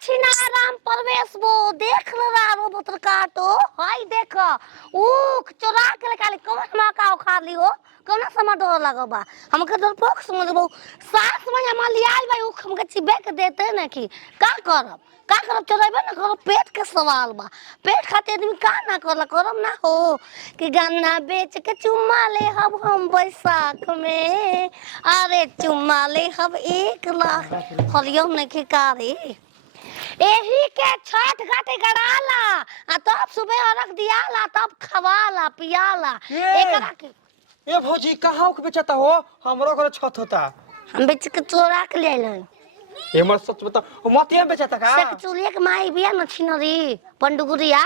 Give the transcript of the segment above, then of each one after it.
छिनाराम परवेश वो देख रहा वो पुत्र काटो हाय देख चोरा के निकाली कौन हम का खा लियो कौन समय डर लगो बा हमके डर पोक समझ बो सास में हम लियाल भाई उख हमके चिबे के देते न की का करब चोरेबे न करो पेट के सवाल बा पेट खाते आदमी का ना करम ना हो कि गन्ना बेच के चुम्मा ले हम बैसाख में अरे चुम्मा ले हम 1 लाख हरियो नहीं के कारी एही के छठ घाटे गड़ाला आ तब सुबह रख दियाला तब खवाला पियाला एकरा के ए भौजी कहां के बेचता हो हमरो घर छत होता हम बेच के चोरा के ले आइल ए मत सच बता मतिया बेचता का से चोरिया के माई बिया न छिनरी पंडुगुरिया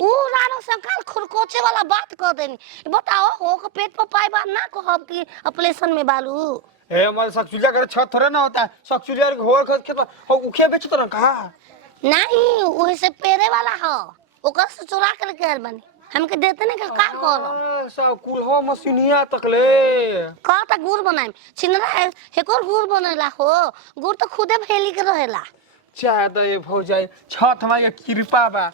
ऊ रानो संकाल खुरकोचे वाला बात कर देनी बताओ हो के पेट पर पाई बा ना कहब कि ऑपरेशन में बालू ए हमारे सकचुलिया घर छत थोड़े ना होता सकचुलिया के होर खेत हो उखे बेचत ना कहा नहीं ओहे से पेरे वाला हो ओकर से चोरा के लेके आइल बानी हमके देते ने का करो सब कुलहो मशीनिया तकले का त गुड़ बनाइम छिनरा हेकोर गुड़ बनेला हो गुड़ तो खुदे भेली के रहेला चाहे तो ये भौजाई छत हमारी कृपा बा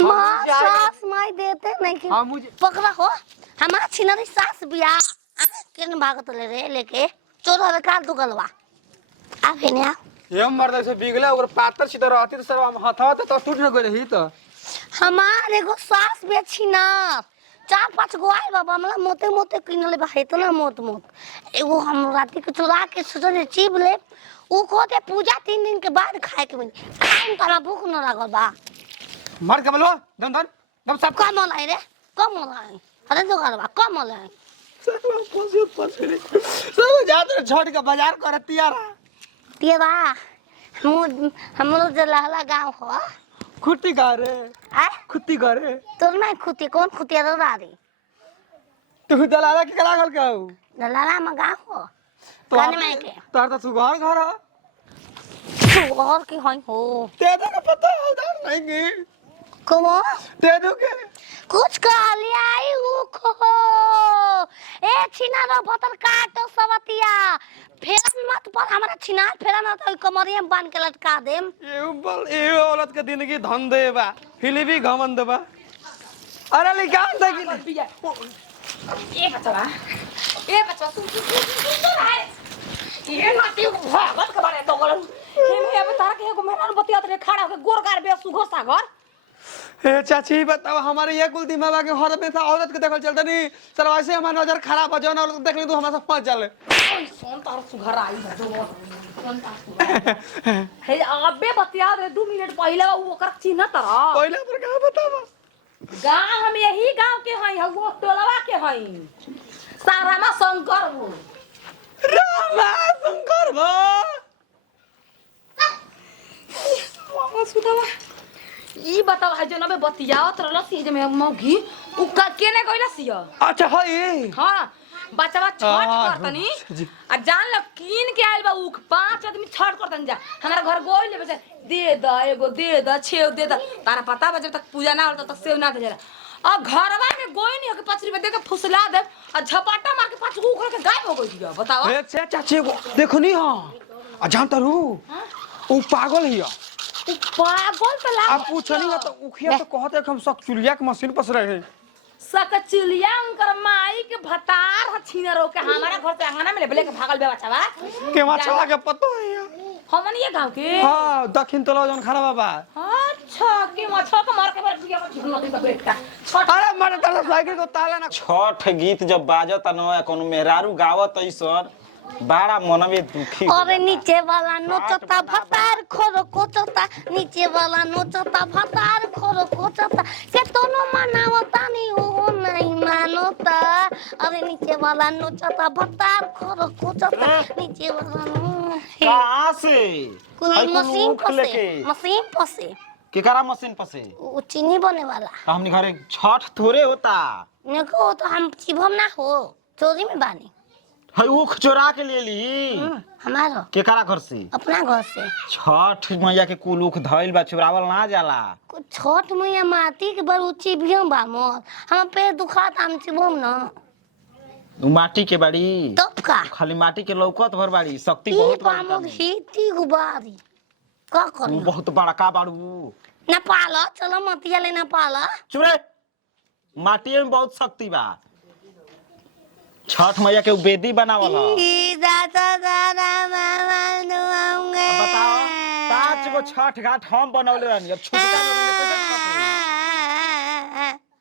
मां सास माई देते नहीं कि हां मुझे पकड़ा हो हमार छिनरी सास बिया केन भागत ले रे लेके चोर काल दुगलवा आ भेनिया ये मर्द से बिगला और पातर सीधा रहती तो सर हम हथवा तो टूट न गई रही तो हमार एगो सास बेछिना 4-5 गो आए बाबा हमरा मोते मोते किनले बा इतना मोत एगो हम राती के चुरा के सोचले चीब ले ऊ कोते पूजा 3 दिन के बाद खाए के मन टाइम तरा भूख न लागल बा मार के बोलो दम दम सब कम लाई रे कम लाई अरे जो करबा कम लाई सब पसरे सब जाते छोड़ के बाजार करतिया रहा तिया हमरो जलाला गांव हो खुट्टी गारे आ खुट्टी गारे तोर नहीं खुती कौन खुतिया रे तू दलाला के कला गल कहू दलाला में गांव हो काने में के तार तो सुगार घर है तू और की होई हो ते तो पता है उधर नहीं गई कौन दे दो के कुछ का ले आई हूँ खो ए छिना रो पत्थर काटो सवतिया फेरन मत पर हमरा छिना फेरा ना तो कमरिया में बांध के लटका देम ये औरत के जिंदगी धन देबा फिलिपी घमंड बा अरे निकाल दे कि ए बच्चा सुन रहा है ये नाती भागत के बारे तो गलन हे मैं बता के एगो मेहरान बतिया रे खड़ा होके गोरगार बे सुघो सागर ए चाची बताओ हमारे ये कुल दिमाग के हर में था औरत के देखल चलता नहीं सर वैसे हमारा नजर खराब हो जाना औरत देख ले तो हमारा पांच चले सोन तार सुघर आई है जो सोन तार हे अबे बतिया रे 2 मिनट पहले वो ओकर चिन्ह तरा पहले पर का बतावा गांव हम यही गांव के हई वो टोलवा के हई सारामा शंकर वो रामा शंकर बा मामा सुदावा ई बताओ है जनबे बतियावत रहलसी जे में मौगी उ केने गइलसिया अच्छा है हां बच्चा छठ करतनी आ जान ल कीन के आइल बा उ 5 आदमी छठ करतन जा हमरा घर गोइल ले बच्चा दे द एगो दे द छेव दे द तारा पता बा जब तक पूजा ना होल तब तक सेव ना भेजला अब घरवा में गोई नहीं के 5 रुपया दे के फुसला दे आ झपाटा मार के 5 गो उखड़ के गायब हो गई दिया बताओ ए चाची देखो नी हां आ जानता रू उ पागल हिया पागल तो लाग आप पूछनी तो उखिया तो कहते हम सब चुलिया के मशीन पर रहे सकचिलिया उनकर माई के भतार ह छिनरो के हमारा घर से अंगना में लेबले के भागल बे बच्चावा के मछला के पतो है हमन ये गांव के हां दक्षिण तला जन खड़ा बाबा अच्छा के मछला के मार के फिर बिया पर झुक नदी बेटा छठ अरे मारे तला साइकिल को ताला ना छठ गीत जब बाजत न कोनो मेहरारू गावत ऐसन बड़ा मन में दुखी अरे नीचे वाला नोचता भतार खोरो कोचता नीचे वाला नोचता भतार खोरो कोचता के दोनों मनावता नहीं हो नहीं मानोता अरे नीचे वाला नोचता भतार खोरो कोचता नीचे वाला कहां से कोई मशीन पसे केकरा मशीन पसे वो चीनी बने वाला हमनी घरे छठ थोड़े होता देखो तो हम चिभम ना हो चोरी में बानी हई ऊख चोरा के ले ली हमारा केकरा घर से अपना घर से छठ मैया के कुल ऊख धइल बा चोरावल ना जाला कुछ छोट मैया माटी के बरूची भी बा मोर हम पैर दुखात हम चिभम ना उ माटी के बाड़ी तब का खाली माटी के लौकत भर बाड़ी शक्ति ई बहुत पामो हिती गुबारी का तू करी बहुत बड़का बाड़ू। ना पाला चलो मतिया लेना पाला चुप रे, माटी में बहुत शक्ति बा। छठ मैया के वेदी बनावल ह। बताओ, 5 गो छठ घाट हम बनौले रहनी, अब छुटका में कैसे छठ होई?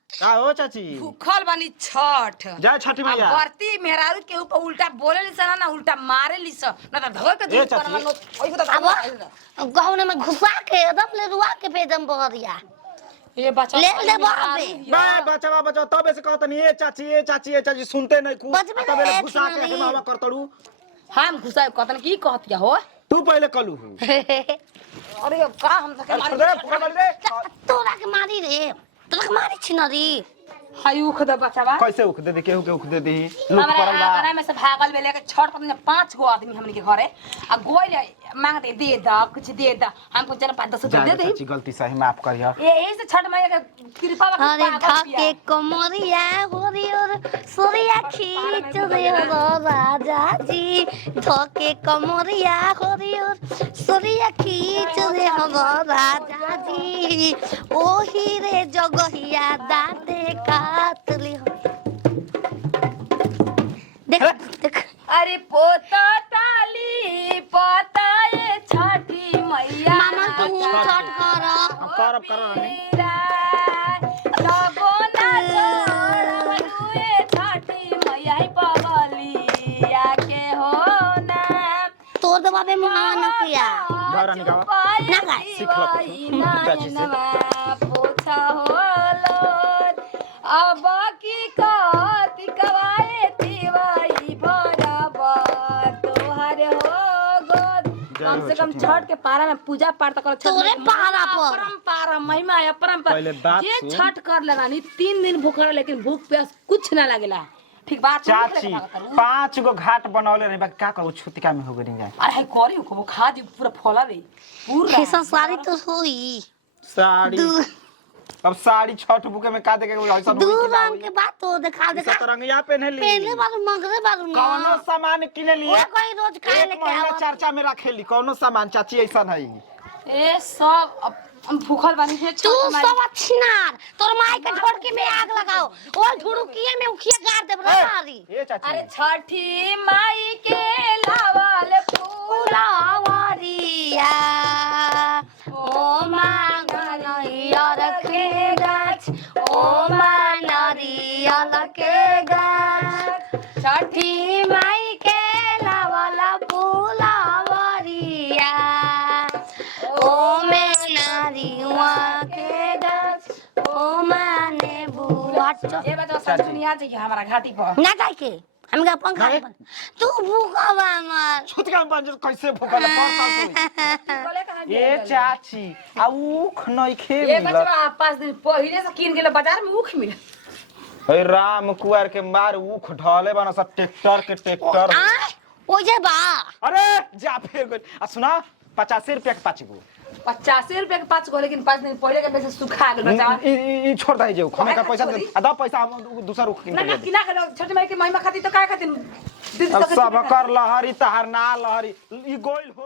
का हो चाची? भूखल बनी छठ जय छठी मैया। अब बरती मेहरारू के ऊपर उल्टा बोले लिस ना उल्टा मारे लिस ना तो धोए के ए दूध चाची। करवा ओइ को अब गहने में घुसा के एकदम ले रुआ के पेजम बहरिया ये बच्चा ले ले बाबे बा बचवा तब ऐसे कहत नहीं, ए चाची सुनते नहीं कु। बचबे तब नहीं, एले घुसा के नहीं। हवा करतड़ू। हम घुसा कतन की कहत क्या हो तू पहले कलू। अरे अब का हम सके मारी रे फुका बड़ी रे। तोरा के मारी रे तोरा के मारी छिनरी हाय उख द बच्चावा कैसे उख दे केहू के उख दे दी। लोग हमारे परल बा। आंगन में से भागल बेले के छठ पर 5 गो आदमी हमनी के घरे आ गोइल मांगते दे द कुछ दे द हमको चल 5-10 रुपया जा दे दे चाची गलती सही माफ करिया। यही से छठ मैया के कृपा बा अरे धके कमरिया होरी और सूर्या खींच रे हो राजा जी धके कमरिया होरी और सूर्या खींच रे हो राजा जी ओही रे जगहिया दाते काटली हो देख देख अरे पोता ताली पोता ये छठी मैया मामा तू छठ कर करब लगो ना छोड़ हुए छठी मैया ही पगलिया के हो ना तोड़ दे बाबे मुहावा न किया घर आने का ना गाय सीख लो चाची से। पोछा हो लोद अब की कहती कवाए तिवाई बराबर तोहर हो गोद कम से कम छठ के पारा में पूजा पाठ करो तोरे पारा पर। परंपरा महिमा है परंपरा पहले बात ये सुन। छठ कर ले रानी 3 दिन भूख रहे लेकिन भूख प्यास कुछ ना लगेला ठीक बात चाची 5 गो घाट बनौले रही, का करू छुटका में हो गई जाए। अरे करी को खा दी पूरा फलावे पूरा कैसा साड़ी तो होई साड़ी दू अब साड़ी छठ बुके में का देखे ऐसा दू रंग के बात तो दिखा इस दिखा तरंगिया पहने ली। पहले बार मंगरे बार ना कौनो सामान किने लिए वो कोई रोज खाए एक लेके महीना आवा चर्चा में रखेली कौनो सामान चाची ऐसा है। ए सब अब हम भूखल बानी है तू सब छिनार तोर माई के ढोल के में आग लगाओ ओ धुड़ुकिए में उखिया गाड़ देब रे मारी ए चाची अरे छठी माई के लावाल फूल फुलावरिया ओ मांगनैया रखे गाछ ओ मानरिया के गाछ छठी माई के लावाला फुलावरिया ओ नारिया के गाछ ओ माने बुआ ए बात सब दुनिया चाहिए हमारा घाटी पर ना जाए के हम का पंखा नहीं। तू भूखा बा मत छुटका में बन कैसे भूखल बोले कहां ए चाची आ उख नहीं खे ए मिलत। बचवा 5 दिन पहिले से किन गेल बाजार में उख मिल ए राम कुआर के मार उख ढले बना सब ट्रैक्टर आ ओ जे बा अरे जा फेर गइल। आ सुना 85 रुपया के 5 गो 85 रुपया के 5 गो लेकिन 5 दिन पहिले के पैसे सुखा गेल बचावा ई छोड़ दे जो हमें का पैसा दे आ दो पैसा हम दूसरा उख किन ना के ना दे। किना के छठ माई के महिमा खातिर तो काय खातिर दीदी अब तो सब कर लहरी तहर ना लहरी ई गोइल हो